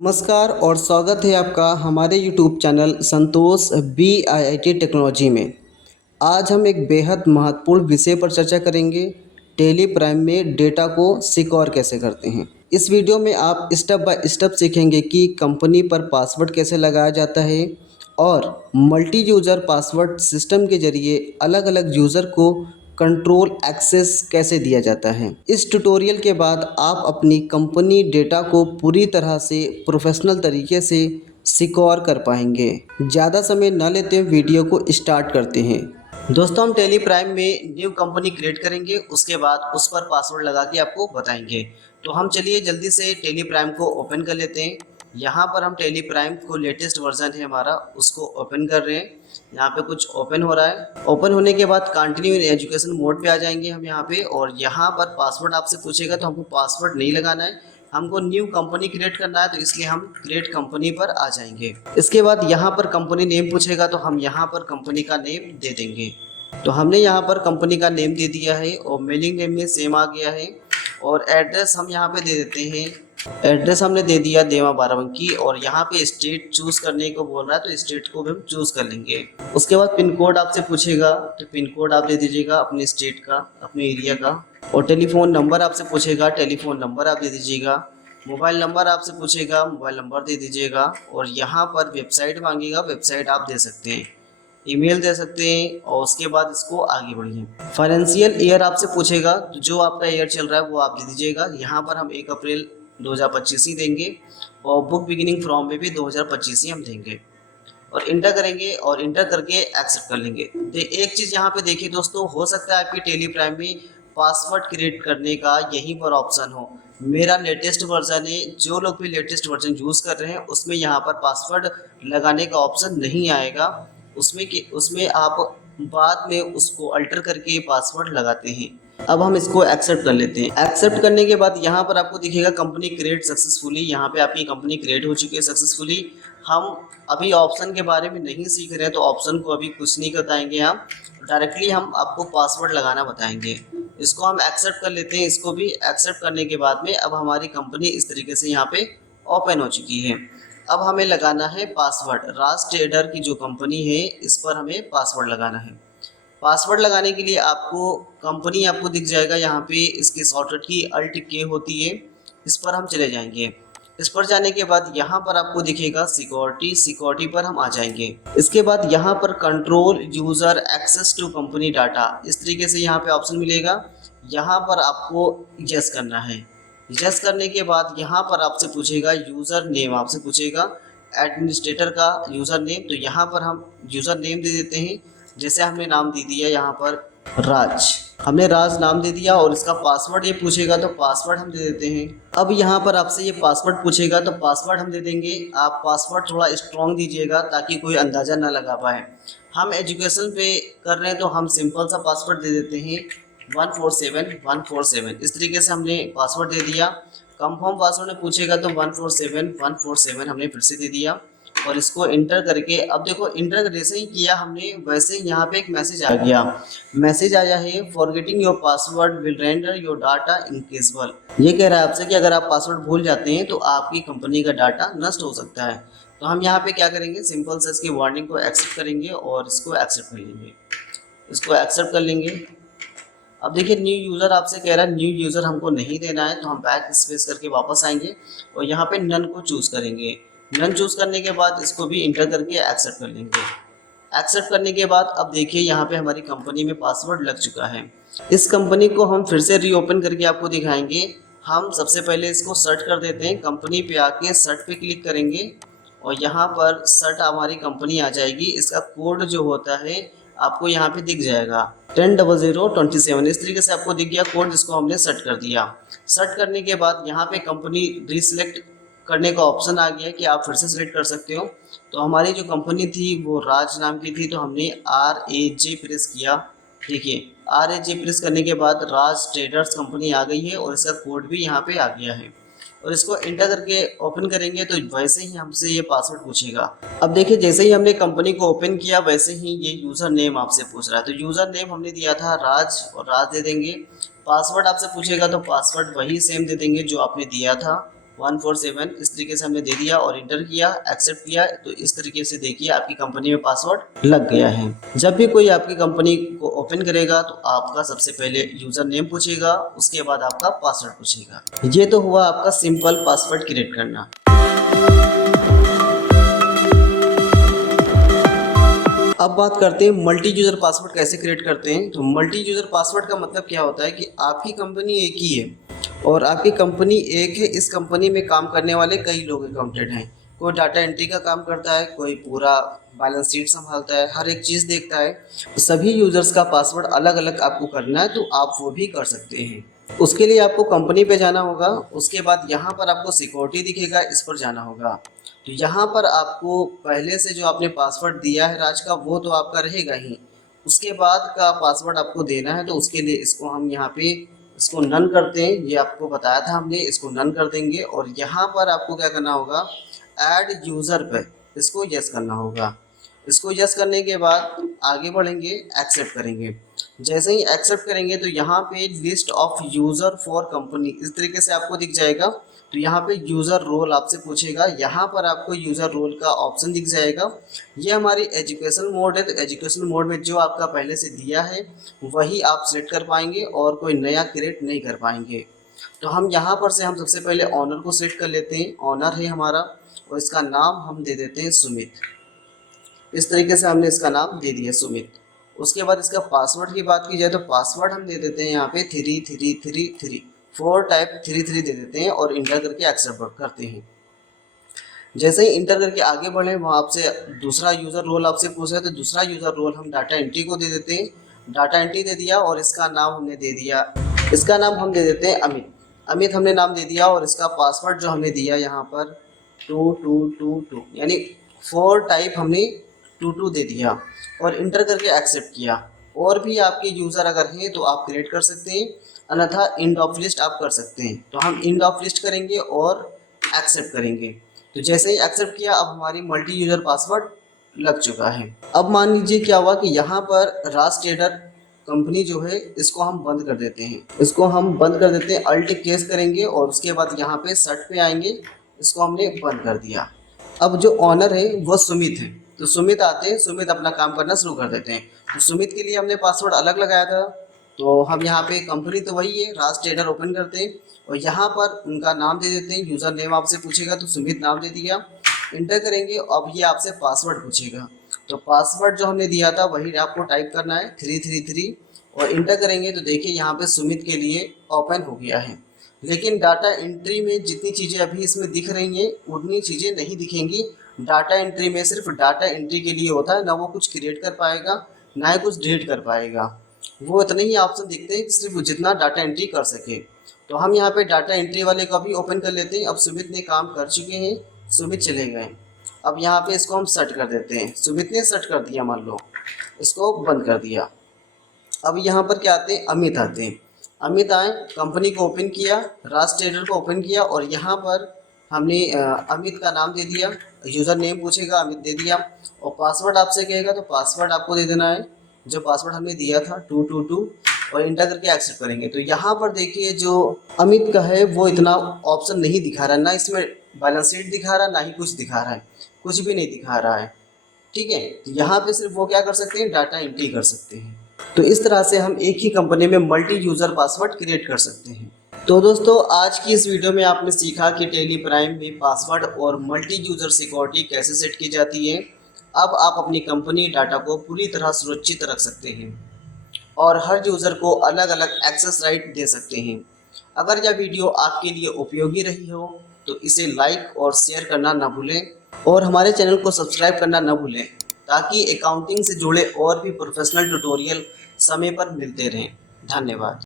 नमस्कार और स्वागत है आपका हमारे यूट्यूब चैनल संतोष BIIT टेक्नोलॉजी में। आज हम एक बेहद महत्वपूर्ण विषय पर चर्चा करेंगे। टेली प्राइम में डेटा को सिक्योर कैसे करते हैं। इस वीडियो में आप स्टेप बाय स्टेप सीखेंगे कि कंपनी पर पासवर्ड कैसे लगाया जाता है और मल्टी यूज़र पासवर्ड सिस्टम के जरिए अलग अलग यूज़र को कंट्रोल एक्सेस कैसे दिया जाता है। इस ट्यूटोरियल के बाद आप अपनी कंपनी डेटा को पूरी तरह से प्रोफेशनल तरीके से सिक्योर कर पाएंगे। ज़्यादा समय न लेते हुए वीडियो को स्टार्ट करते हैं। दोस्तों, हम टेली प्राइम में न्यू कंपनी क्रिएट करेंगे, उसके बाद उस पर पासवर्ड लगा के आपको बताएंगे। तो हम चलिए जल्दी से टेली प्राइम को ओपन कर लेते हैं। यहाँ पर हम टेली प्राइम को लेटेस्ट वर्जन है हमारा, उसको ओपन कर रहे हैं। यहाँ पे कुछ ओपन हो रहा है। ओपन होने के बाद कंटिन्यू इन एजुकेशन मोड पे आ जाएंगे हम यहाँ पे, और यहाँ पर पासवर्ड आपसे पूछेगा तो हमको पासवर्ड नहीं लगाना है, हमको न्यू कंपनी क्रिएट करना है। तो इसलिए हम क्रिएट कंपनी पर आ जाएंगे। इसके बाद यहाँ पर कंपनी नेम पूछेगा तो हम यहाँ पर कंपनी का नेम दे देंगे। तो हमने यहाँ पर कंपनी का नेम दे दिया है और मेलिंग नेम में सेम आ गया है। और एड्रेस हम यहाँ पे दे देते हैं। एड्रेस हमने दे दिया देवा बाराबंकी, और यहाँ पे स्टेट चूज करने को बोल रहा है तो स्टेट को भी हम चूज कर लेंगे। उसके बाद पिन कोड आपसे पूछेगा तो पिन कोड आप दे दीजिएगा अपने स्टेट का, अपने एरिया का। और टेलीफोन नंबर आपसे पूछेगा, टेलीफोन नंबर आप दे दीजिएगा। मोबाइल नंबर आपसे पूछेगा, मोबाइल नंबर दे दीजिएगा। और यहाँ पर वेबसाइट मांगेगा, वेबसाइट आप दे सकते हैं, ईमेल दे सकते हैं। और उसके बाद इसको आगे बढ़िए। फाइनेंशियल ईयर आपसे पूछेगा, तो जो आपका ईयर चल रहा है वो आप दे दीजिएगा। यहाँ पर हम 1 अप्रैल 2025 ही देंगे, और बुक बिगिनिंग फ्रॉम में भी 2025 ही हम देंगे। और इंटर करेंगे, और इंटर करके एक्सेप्ट कर लेंगे। तो एक चीज़ यहाँ पे देखिए दोस्तों, हो सकता है आपकी टेली प्राइम में पासवर्ड क्रिएट करने का यहीं पर ऑप्शन हो। मेरा लेटेस्ट वर्जन है, जो लोग भी लेटेस्ट वर्जन यूज़ कर रहे हैं उसमें यहाँ पर पासवर्ड लगाने का ऑप्शन नहीं आएगा। उसमें आप बाद में उसको अल्टर करके पासवर्ड लगाते हैं। अब हम इसको एक्सेप्ट कर लेते हैं। एक्सेप्ट करने के बाद यहाँ पर आपको दिखेगा कंपनी क्रिएट सक्सेसफुली। यहाँ पे आपकी कंपनी क्रिएट हो चुकी है सक्सेसफुली। हम अभी ऑप्शन के बारे में नहीं सीख रहे हैं, तो ऑप्शन को अभी कुछ नहीं बताएंगे हम, डायरेक्टली हम आपको पासवर्ड लगाना बताएंगे। इसको हम एक्सेप्ट कर लेते हैं। इसको भी एक्सेप्ट करने के बाद में अब हमारी कंपनी इस तरीके से यहाँ पे ओपन हो चुकी है। अब हमें लगाना है पासवर्ड। राज ट्रेडर की जो कंपनी है इस पर हमें पासवर्ड लगाना है। पासवर्ड लगाने के लिए आपको कंपनी आपको दिख जाएगा यहाँ पे, इसकी शॉर्टकट की Alt K होती है। इस पर हम चले जाएंगे। इस पर जाने के बाद यहाँ पर आपको दिखेगा सिक्योरिटी पर हम आ जाएंगे। इसके बाद यहाँ पर control user access to company data, इस तरीके से यहाँ पे ऑप्शन मिलेगा। यहाँ पर आपको यस करना है। यस करने के बाद यहाँ पर आपसे पूछेगा यूज़र नेम, आपसे पूछेगा एडमिनिस्ट्रेटर का यूज़र नेम। तो यहाँ पर हम यूज़र नेम दे देते हैं। जैसे हमने नाम दे दिया यहाँ पर राज, हमने राज नाम दे दिया। और इसका पासवर्ड ये पूछेगा तो पासवर्ड हम दे देते हैं। अब यहाँ पर आपसे ये पासवर्ड पूछेगा तो पासवर्ड हम दे देंगे। आप पासवर्ड थोड़ा स्ट्रॉन्ग दीजिएगा ताकि कोई अंदाज़ा ना लगा पाए। हम एजुकेशन पे कर रहे हैं तो हम सिंपल सा पासवर्ड दे देते हैं 147147। इस तरीके से हमने पासवर्ड दे दिया। कंफर्म पासवर्ड में पूछेगा तो 147147 हमने फिर से दे दिया। और इसको इंटर करके अब देखो, इंटर जैसे ही किया हमने वैसे ही यहाँ पे एक मैसेज आ गया। मैसेज आया है forgetting your password will render your data inaccessible. ये कह रहा है आपसे कि अगर आप पासवर्ड भूल जाते हैं तो आपकी कंपनी का डाटा नष्ट हो सकता है। तो हम यहाँ पे क्या करेंगे, सिंपल से इसकी वार्निंग को एक्सेप्ट करेंगे और इसको एक्सेप्ट कर लेंगे। इसको एक्सेप्ट कर लेंगे। अब देखिए न्यू यूज़र आपसे कह रहा है, न्यू यूज़र हमको नहीं देना है, तो हम बैक स्पेस करके वापस आएंगे और यहाँ पे नन को चूज़ करेंगे। नन चूज़ करने के बाद इसको भी इंटर करके एक्सेप्ट कर लेंगे। एक्सेप्ट करने के बाद अब देखिए यहाँ पे हमारी कंपनी में पासवर्ड लग चुका है। इस कंपनी को हम फिर से रीओपन करके आपको दिखाएंगे। हम सबसे पहले इसको सर्च कर देते हैं। कंपनी पे आके सर्च पे क्लिक करेंगे और यहाँ पर सर्च हमारी कंपनी आ जाएगी। इसका कोड जो होता है आपको यहाँ पे दिख जाएगा 100027। इस तरीके से आपको दिख गया कोड, जिसको हमने सर्च कर दिया। सर्च करने के बाद यहाँ पे कंपनी रीसिलेक्ट करने का ऑप्शन आ गया कि आप फिर से सिलेक्ट कर सकते हो। तो हमारी जो कंपनी थी वो राज नाम की थी, तो हमने RAJ प्रेस किया। देखिए RAJ प्रेस करने के बाद राज ट्रेडर्स कंपनी आ गई है और इसका कोड भी यहाँ पे आ गया है। और इसको इंटर करके ओपन करेंगे तो वैसे ही हमसे ये पासवर्ड पूछेगा। अब देखिए जैसे ही हमने कंपनी को ओपन किया वैसे ही ये यूज़र नेम आपसे पूछ रहा है। तो यूज़र नेम हमने दिया था राज, और राज दे देंगे। पासवर्ड आपसे पूछेगा तो पासवर्ड वही सेम दे देंगे जो आपने दिया था। 147 इस तरीके से हमने दे दिया और इंटर किया, एक्सेप्ट किया। तो इस तरीके से देखिए आपकी कंपनी में पासवर्ड लग गया है। जब भी कोई आपकी कंपनी को ओपन करेगा तो आपका सबसे पहले यूज़र नेम पूछेगा, उसके बाद आपका पासवर्ड पूछेगा। ये तो हुआ आपका सिंपल पासवर्ड क्रिएट करना। अब बात करते हैं मल्टी यूज़र पासवर्ड कैसे क्रिएट करते हैं। तो मल्टी यूज़र पासवर्ड का मतलब क्या होता है कि आपकी कंपनी एक ही है और आपकी कंपनी एक है, इस कंपनी में काम करने वाले कई लोग अकाउंटेंट हैं। कोई डाटा एंट्री का काम करता है, कोई पूरा बैलेंस शीट संभालता है, हर एक चीज़ देखता है। तो सभी यूज़र्स का पासवर्ड अलग अलग आपको करना है, तो आप वो भी कर सकते हैं। उसके लिए आपको कंपनी पे जाना होगा, उसके बाद यहाँ पर आपको सिक्योरिटी दिखेगा, इस पर जाना होगा। तो यहाँ पर आपको पहले से जो आपने पासवर्ड दिया है राज का, वो तो आपका रहेगा ही। उसके बाद का पासवर्ड आपको देना है, तो उसके लिए इसको हम यहाँ पे इसको नन करते हैं। ये आपको बताया था हमने, इसको नन कर देंगे। और यहाँ पर आपको क्या करना होगा, ऐड यूज़र पे इसको यस करना होगा। इसको यस करने के बाद आगे बढ़ेंगे, एक्सेप्ट करेंगे। जैसे ही एक्सेप्ट करेंगे तो यहाँ पे list of user for company इस तरीके से आपको दिख जाएगा। तो यहाँ पे यूज़र रोल आपसे पूछेगा, यहाँ पर आपको यूज़र रोल का ऑप्शन दिख जाएगा। ये हमारी एजुकेशन मोड है, तो एजुकेशन मोड में जो आपका पहले से दिया है वही आप सेट कर पाएंगे और कोई नया क्रिएट नहीं कर पाएंगे। तो हम यहाँ पर से हम सबसे पहले ऑनर को सेट कर लेते हैं। ऑनर है हमारा और इसका नाम हम दे देते हैं सुमित। इस तरीके से हमने इसका नाम दे दिया सुमित। उसके बाद इसका पासवर्ड की बात की जाए तो पासवर्ड हम दे देते हैं यहाँ पे 3333 4 टाइप 33 दे देते हैं और इंटर करके एक्सेप्ट करते हैं। जैसे ही इंटर करके आगे बढ़े वहाँ आपसे दूसरा यूज़र रोल आपसे पूछ रहे, तो दूसरा यूज़र रोल हम डाटा एंट्री को दे देते हैं। डाटा एंट्री दे दिया और इसका नाम हमने दे दिया, इसका नाम हम दे देते हैं अमित। अमित हमने नाम दे दिया और इसका पासवर्ड जो हमने दिया यहाँ पर 2222 यानी 4 टाइप हमने 22 दे दिया और इंटर करके एक्सेप्ट किया। और भी आपके यूज़र अगर हैं तो आप क्रिएट कर सकते हैं, अन्यथा इंड ऑफ लिस्ट आप कर सकते हैं। तो हम इंड ऑफ लिस्ट करेंगे और एक्सेप्ट करेंगे। तो जैसे ही एक्सेप्ट किया अब हमारी मल्टी यूज़र पासवर्ड लग चुका है। अब मान लीजिए क्या हुआ कि यहाँ पर राज ट्रेडर कंपनी जो है इसको हम बंद कर देते हैं। इसको हम बंद कर देते हैं, अल्ट केस करेंगे और उसके बाद यहाँ पे सर्ट पे आएंगे, इसको हमने बंद कर दिया। अब जो ऑनर है वो सुमित है, तो सुमित आते हैं, सुमित अपना काम करना शुरू कर देते हैं। तो सुमित के लिए हमने पासवर्ड अलग लगाया था, तो हम यहाँ पे कंपनी तो वही है, राज ट्रेडर ओपन करते हैं और यहाँ पर उनका नाम दे देते हैं। यूज़र नेम आपसे पूछेगा तो सुमित नाम दे दिया, इंटर करेंगे। अब ये आपसे पासवर्ड पूछेगा, तो पासवर्ड जो हमने दिया था वही आपको टाइप करना है 333 और इंटर करेंगे। तो देखिए यहाँ पे सुमित के लिए ओपन हो गया है। लेकिन डाटा एंट्री में जितनी चीज़ें अभी इसमें दिख रही हैं उतनी चीज़ें नहीं दिखेंगी। डाटा एंट्री में सिर्फ डाटा एंट्री के लिए होता है, ना वो कुछ क्रिएट कर पाएगा ना ही कुछ डिलीट कर पाएगा। वो इतने ही ऑप्शन दिखते हैं सिर्फ जितना डाटा एंट्री कर सके। तो हम यहाँ पे डाटा एंट्री वाले को भी ओपन कर लेते हैं। अब सुमित ने काम कर चुके हैं, सुमित चले गए। अब यहाँ पे इसको हम सेट कर देते हैं। सुमित ने सेट कर दिया, मान लो इसको बंद कर दिया। अब यहाँ पर क्या आते हैं, अमित आते हैं। अमित आए, कंपनी को ओपन किया, राज ट्रेडर को ओपन किया और यहाँ पर हमने अमित का नाम दे दिया। यूज़र नेम पूछेगा, अमित दे दिया और पासवर्ड आपसे कहेगा तो पासवर्ड आपको दे देना है जो पासवर्ड हमने दिया था 222 और इंटर करके एक्सेप्ट करेंगे। तो यहाँ पर देखिए जो अमित का है वो इतना ऑप्शन नहीं दिखा रहा है, ना इसमें बैलेंस शीट दिखा रहा है ना ही कुछ दिखा रहा है, कुछ भी नहीं दिखा रहा है। ठीक है, तो यहाँ पे सिर्फ वो क्या कर सकते हैं, डाटा एंट्री कर सकते हैं। तो इस तरह से हम एक ही कंपनी में मल्टी यूज़र पासवर्ड क्रिएट कर सकते हैं। तो दोस्तों आज की इस वीडियो में आपने सीखा कि टेली प्राइम में पासवर्ड और मल्टी यूज़र सिक्योरिटी कैसे सेट की जाती है। अब आप अपनी कंपनी डाटा को पूरी तरह सुरक्षित रख सकते हैं और हर यूज़र को अलग अलग एक्सेस राइट दे सकते हैं। अगर यह वीडियो आपके लिए उपयोगी रही हो तो इसे लाइक और शेयर करना ना भूलें और हमारे चैनल को सब्सक्राइब करना ना भूलें ताकि अकाउंटिंग से जुड़े और भी प्रोफेशनल ट्यूटोरियल समय पर मिलते रहें। धन्यवाद।